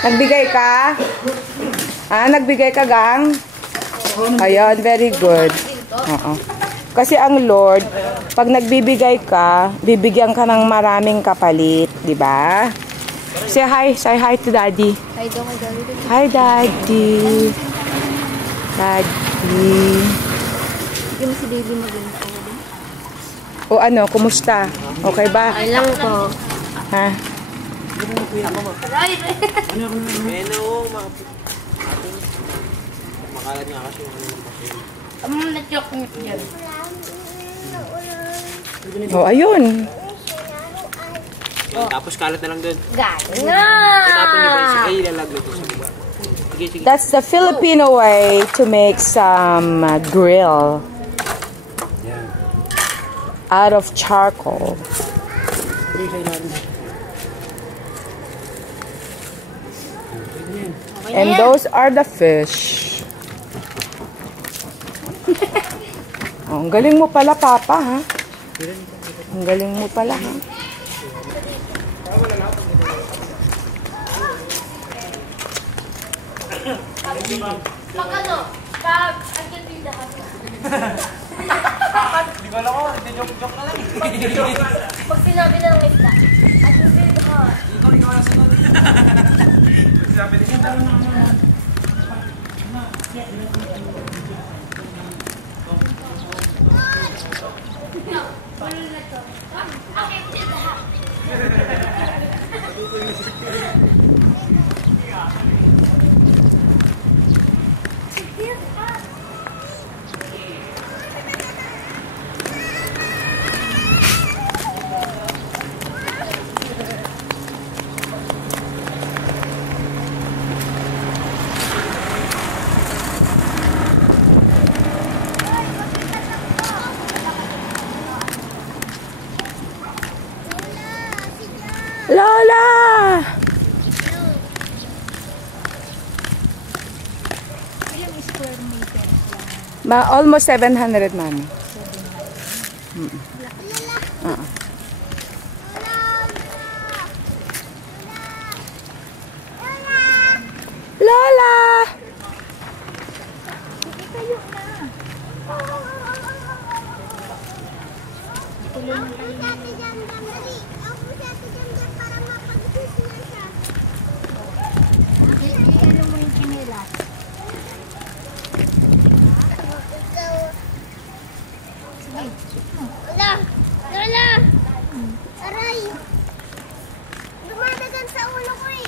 Nagbigay ka? Nagbigay ka, gang? Ayan, very good. Kasi ang Lord, pag nagbibigay ka, bibigyan ka ng maraming kapalit, di ba? Say hi to Daddy. Hi, Daddy. Daddy. Yung si Baby maganda. O ano, kumusta? Okay ba? Ay lang po. Ha? Makalat nga kasi yung ano ng papel. Na-choke nyo yan. O, ayun. Tapos kalat na lang doon. Gano'n! Tapos nyo ba yung ilalagay ko sa baba? Sige. That's the Filipino way to make some grill out of charcoal. And those are the fish. Oh, ang galing mo pala, Papa, ha? Ang galing mo pala, ha? Pag ano, pag andyan yung lahat. Hindi ko alam ko, joke na lang. Pag sinabi ng isda, andyan yung lahat. Ikaw na sunod. Pag sinabi ng isda. Lola! Ilang square meters lang? Almost 700, Mami. Lola! Ano mo yung kinilas? Lola! Aray! Dumadagan sa ulo ko eh!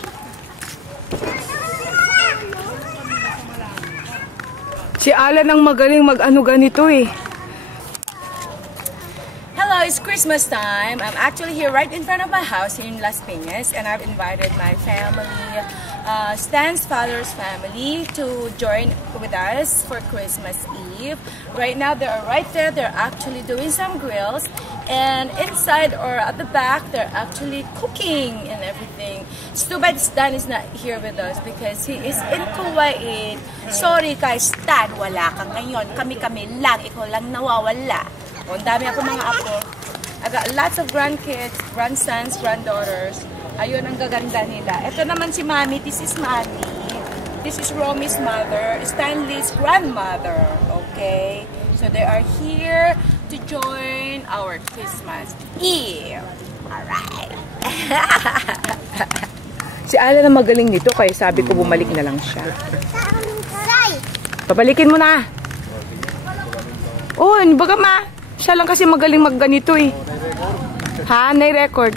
Si Alan ang magaling mag-ano ganito eh. Hello, it's Christmas time. I'm actually here right in front of my house here in Las Piñas, and I've invited my family, Stan's father's family, to join with us for Christmas Eve. Right now, they're right there. They're actually doing some grills, and inside or at the back, they're actually cooking and everything. It's too bad Stan is not here with us because he is in Kuwait. Sorry kay Stan, wala ka ngayon. Kami-kami lang, ikaw lang nawawala. O, ang dami ako mga apo. I got lots of grandkids, grandsons, granddaughters. Ayun ang gaganda nila. Ito naman si Mami. This is Mami. This is Romy's mother, Stanley's grandmother. Okay? So they are here to join our Christmas Eve. Alright. Si Alan ang magaling nito kaya sabi ko bumalik na lang siya. Pabalikin mo na. Oh, baga ma. Siya lang kasi magaling magganito eh. Ha? Nai-record.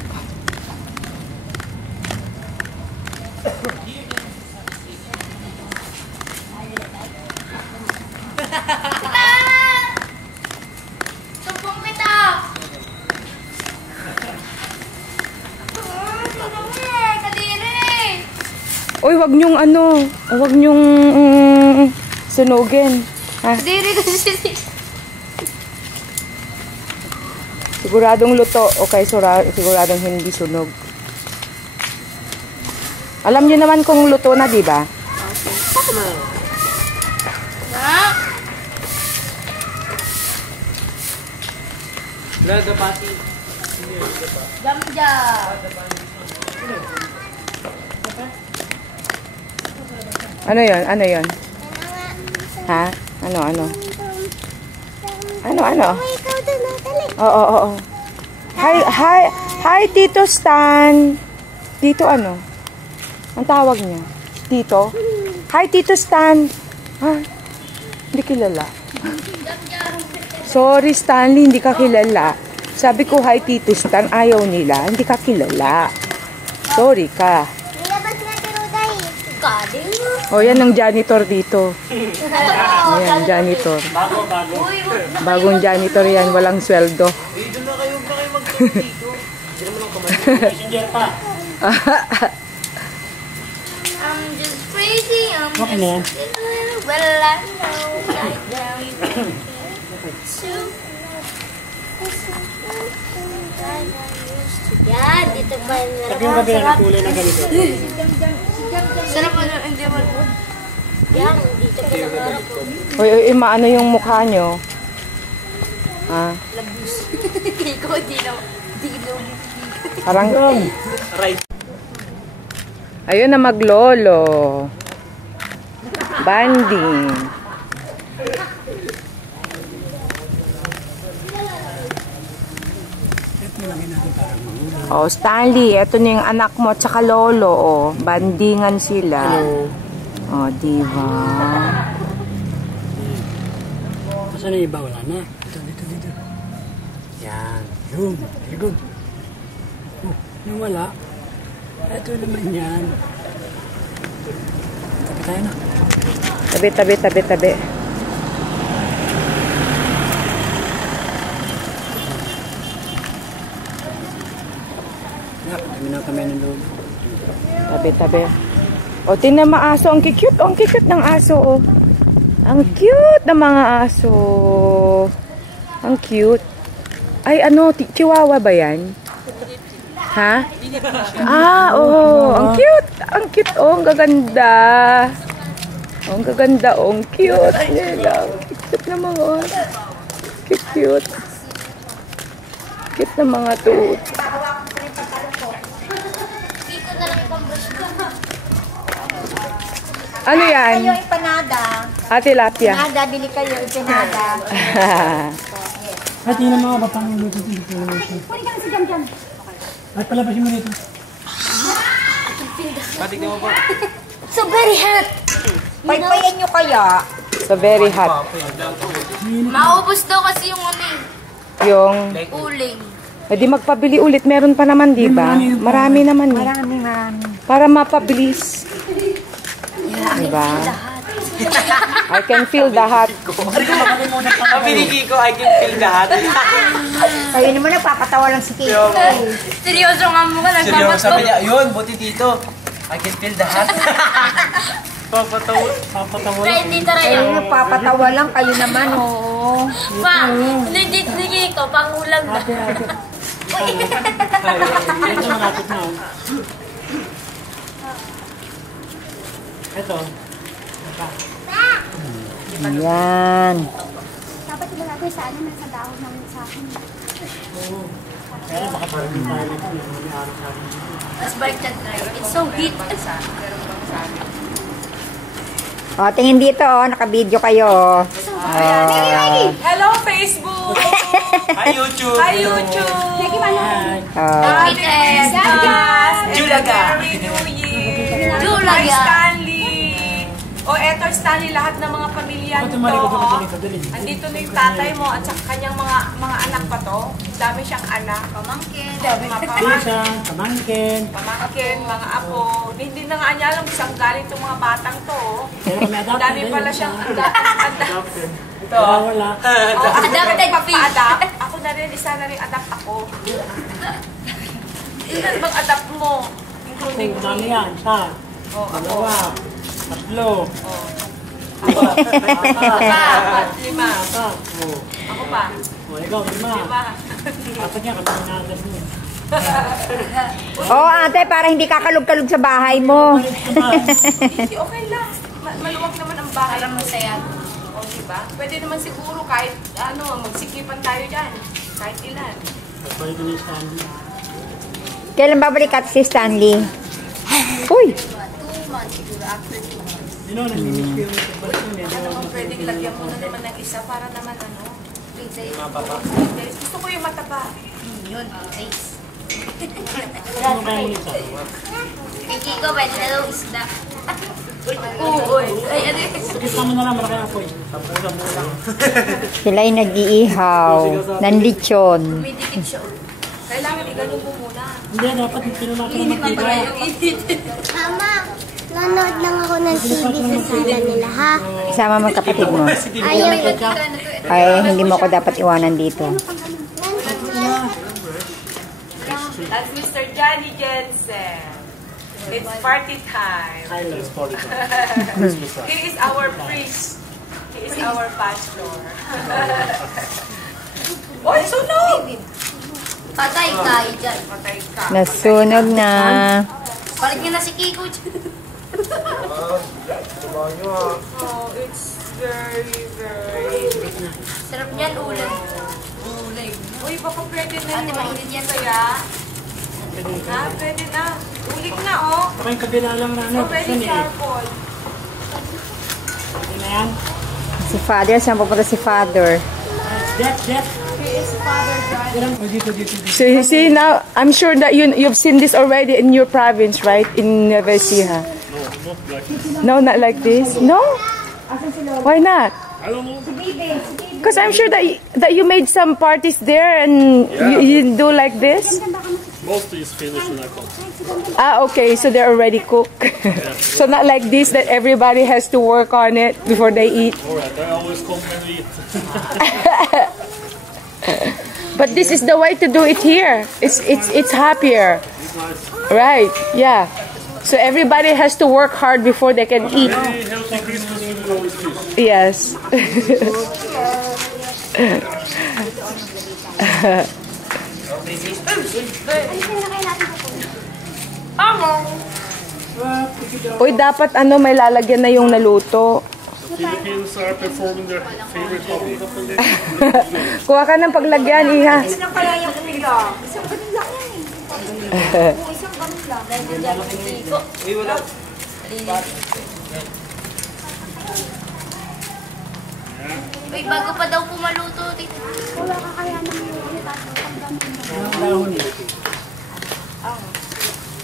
Sumpong kita! Kadiri! Uy, wag niyong ano. Wag niyong sunugin. Ha? Kadiri kasi. Siguradong luto o kay siguradong hindi sunog. Alam niyo naman kung luto na, di ba? Lada pati. Gamja! Ano yon? Ano yon? Ha? Ano? Ano? Ano? Ikaw doon, Natalie. Oo. Hi, Tito Stan. Tito ano? Ang tawag niya? Tito? Hi, Tito Stan. Ha? Hindi kilala. Sorry, Stanley, hindi ka kilala. Sabi ko, hi, Tito Stan. Ayaw nila. Hindi ka kilala. Sorry ka. Nilabas na si Ruday. Kading. O, yan ang janitor dito. Ayan, janitor. Bagong janitor yan. Walang sweldo. Dito na kayo mag-dito. Hindi naman ang kamay. I'm just crazy. Okay na yan. Well, I know right now you can Yan, dito pa yung Sabi yung gabi na kulay na ganito. sarap ano, hindi mo. Yan, dito pa yung narap. Uy, maano yung mukha nyo? Ha? Ikaw, di na. Parang, Right. ayun na maglolo. Banding. Oh, Stanley, eto na yung anak mo at saka lolo, oh. Bandingan sila. Oh, diba? Saan na iba? Wala na. Dito. Yan. Yun. Very good. Oh, yung wala. Ito naman yan. Tabi tayo na. Tabi. Yan. Kami na kami ng lolo. Tabi. O, tingnan mo aso. Ang cute. Ang cute ng aso, oh. Ang cute ng mga aso. Ang cute. Ay, ano, chihuahua ba yan? Ha? Oo. Ang cute. Ang cute, oh. Ang gaganda. Ang gaganda, oh. Ang cute. Ang cute na mga, oh. Cute. Cute na mga tuot. Dito na lang ibang brush ko. Ano yan? Kayo empanada. Tilapia. Empanada, bili kayo empanada. At yun ang mga batang luto dito. At palabasin mo dito. Patignan mo po. So very hot. Paypayan nyo kaya. So, very hot. Maubos daw kasi yung ano Yung, uling. di magpabili ulit. Meron pa naman, di ba? Marami naman. Marami. Para mapabilis. Diba? I can feel the hot. Sabi ni Kiko, I can feel the hot. Kayo naman nagpapatawa lang si Kiko. Seryoso nga mo ka. Seryoso, sabi niya, yun, buti dito. I can feel the hot. Papatawa. Right, dito rin. Kayo nagpapatawa lang, kayo naman, oo. Ma, legit ni Kiko, pangulang na. Ito malapit na. Ito. Yan. Dapat iba natin sa ano, nasa dahon ng sa akin. Pero baka parang hindi tayo nito. May araw sa akin. Let's bite that knife. It's so heat. O, tingin dito, naka-video kayo. Hello, Facebook! Hi, YouTube! Hi, YouTube! Happy Christmas! Julaga! Merry New Year! Julaga. Hi, Stanley! O, eto, Stanley, lahat ng mga pamilya nito. Andito na yung tatay mo at saka kanyang mga anak pa to. Dami siyang anak. Pamangkin. Pamangkin. Pamangkin, mga apo. Hindi na nga niya alam saan galing itong mga batang to. Ang dami pala siyang ito. Wala. Adapted Pagpa-adapt. Ako na rin, isa na rin adapt ako. Ilan bang adapt mo? Including Dami yan. Isa. Dalawa. Tatlo. Apat, lima. Oh. Ako pa. Oh, ikaw, lima. Lima. Apat niya, kami na agad mo. Oo, ate, para hindi kakalog-kalog sa bahay mo. Hindi, okay lang. Maluwag naman ang bahay. Para masaya. O, diba? Pwede naman siguro kahit, magsikipan tayo dyan. Kahit ilan. Balik na yung Stanley. Kailan babalik at si Stanley? Uy! 2 months siguro after 2 months. Yun o, nag-mimiss ko yung balik yun eh. Ano kung pwedeng lagyan mo na naman ng isa para naman ano? Gusto ko yung mataba. Yun, nice. Ano kaya yung isa? Kay Kiko, pwede na daw isda. Oo, ay ano yun? Pakita mo na lang, malaki ako eh. Sampu-sampu lang. Sila'y nag-iihaw ng lechon. Medikit siya. Kailangan iganon mo muna. Hindi, dapat pinunaka ng matika. Mama, nanood lang ako ng TV sa sala nila, ha? Isama mo ang kapatid mo. Ayaw. Ay, hindi mo ako dapat iwanan dito. That's Mr. Johnny Jensen. It's party time. It's party time. He is our priest. He is our pastor. Oh, sunog! Patay tayo dyan. Patay ka. Nasunog na. Palit niya na si Kiko dyan. Oh, it's very, very... Sarap niyan, ulam. Ulam. Uy, baka pwede na Ate, yun. mainit yan. Kaya? Ha? Pwede na. Ulit na, oh. Baka yung kabila lang na ano. So, pwede Saan eh? charcoal. Pwede na yan. Si Father, saan pupunta si Father? Jet, jet. He is Father John. Oh, dito, dito, dito. So you see now, I'm sure that you've seen this already in your province, right? In Nueva Ecija. No, not like this. No? Why not? I don't know. Because I'm sure that you made some parties there and you do like this. Most is finished when I come. Ah, okay. So they're already cooked. So not like this that everybody has to work on it before they eat. Alright, I always come when we eat. But this is the way to do it here. It's happier. Right? Yeah. So everybody has to work hard before they can eat. Very healthy Christmas food with always fish. Yes. Uy, dapat ano may lalagyan na yung naluto. The Philippines are performing their favorite hobby. Kuha ka ng paglagyan, iha. Isang pala yung ulam. Isang ganun lang yan eh. Oo, isang ganun lang. Dahil dyan si Kiko. Uy, wala. Uy, bago pa daw pumaluto. Wala ka kaya naman yung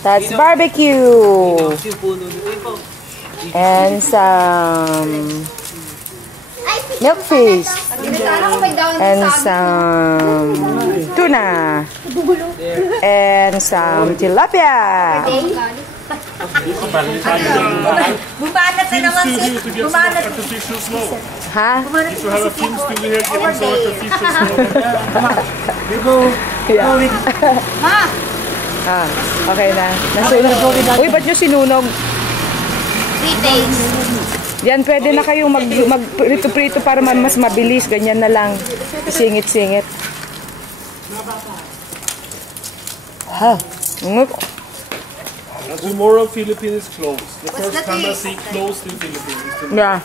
That's barbecue. And some milk fish. And some tuna. And some tilapia. Bumanat na naman Still si... here to get some Bumanat. artificial snow. Ha? If you have a film still here getting some artificial snow. You go. Yeah. Ma! Ah, okay na. Nasunog. Uy, ba't nyo sinunog? 3 days. Yan, pwede na kayong mag-prito-prito para mas mabilis. Ganyan na lang. Singit-singit. Ha? And tomorrow Philippines is closed. The first time I see closed in Philippines. Yeah.